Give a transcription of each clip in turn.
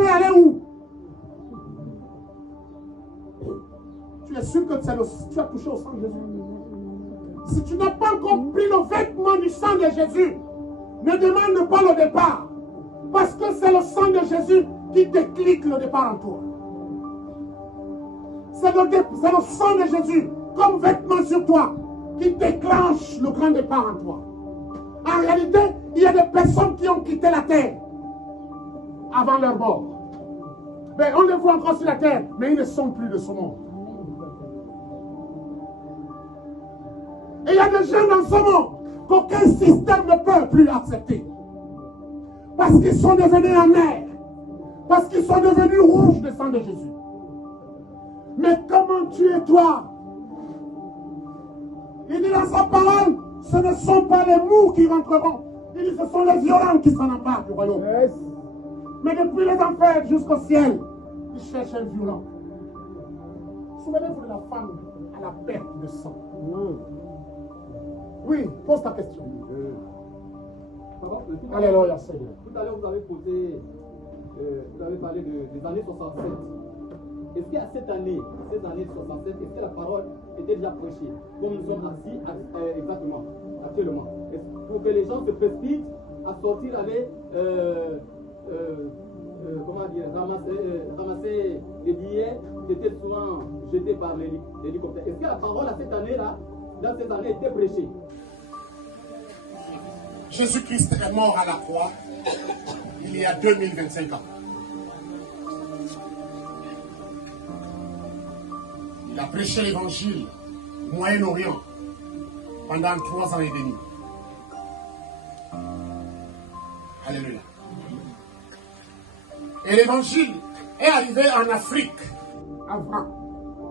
veux aller où? Tu es sûr que tu as touché au sang de Jésus? Si tu n'as pas encore pris le vêtement du sang de Jésus, ne demande pas le départ. Parce que c'est le sang de Jésus qui déclic le départ en toi. C'est le sang de Jésus, comme vêtement sur toi, qui déclenche le grand départ en toi. En réalité, il y a des personnes qui ont quitté la terre avant leur mort. Mais on les voit encore sur la terre, mais ils ne sont plus de ce monde. Et il y a des gens dans ce monde qu'aucun système ne peut plus accepter. Parce qu'ils sont devenus amers. Parce qu'ils sont devenus rouges de sang de Jésus. Mais comment tu es toi? Il dit dans sa parole, ce ne sont pas les mous qui rentreront. Il dit ce sont les violents qui s'en emparent du royaume. Yes. Mais depuis les enfers jusqu'au ciel, ils cherchent un violent. Souvenez-vous de la femme à la perte de sang. Oui, pose ta question. Alléluia, Seigneur. Tout à l'heure, vous avez posé, vous avez parlé des années 67. Est-ce qu'à ces années 67, est-ce que la parole était déjà prêchée? Comme nous sommes assis exactement, actuellement. Pour que les gens se précipitent à sortir, aller, comment dire, ramasser les billets qui étaient souvent jetés par l'hélicoptère. Est-ce que la parole à cette année-là, dans ces années, était prêchée? Jésus-Christ est mort à la croix il y a 2025 ans. Il a prêché l'évangile au Moyen-Orient pendant 3 ans et demi. Alléluia. Et l'évangile est arrivé en Afrique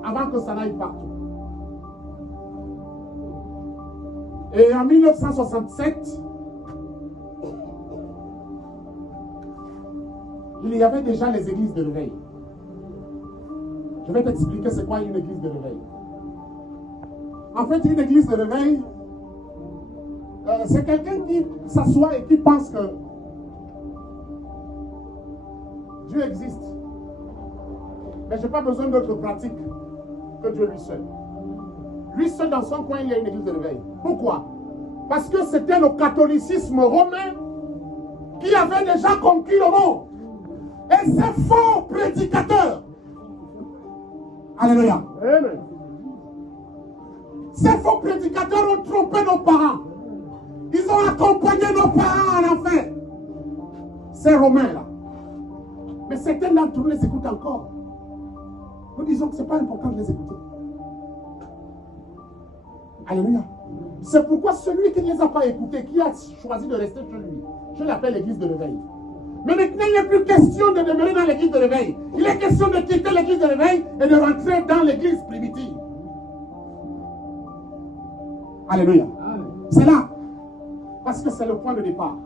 avant que ça n'aille partout. Et en 1967, il y avait déjà les églises de réveil. Je vais t'expliquer c'est quoi une église de réveil. En fait, une église de réveil, c'est quelqu'un qui s'assoit et qui pense que Dieu existe. Mais je n'ai pas besoin d'autre pratique que Dieu lui seul. Lui seul dans son coin, il y a une église de réveil. Pourquoi? Parce que c'était le catholicisme romain qui avait déjà conquis le monde. Et ces faux prédicateurs, alléluia, amen. Ces faux prédicateurs ont trompé nos parents. Ils ont accompagné nos parents en enfer. Ces Romains-là. Mais certains d'entre nous les écoutent encore. Nous disons que ce n'est pas important de les écouter. Alléluia. C'est pourquoi celui qui ne les a pas écoutés, qui a choisi de rester chez lui, je l'appelle l'église de réveil. Mais maintenant, il n'est plus question de demeurer dans l'église de réveil. Il est question de quitter l'église de réveil et de rentrer dans l'église primitive. Alléluia. C'est là. Parce que c'est le point de départ.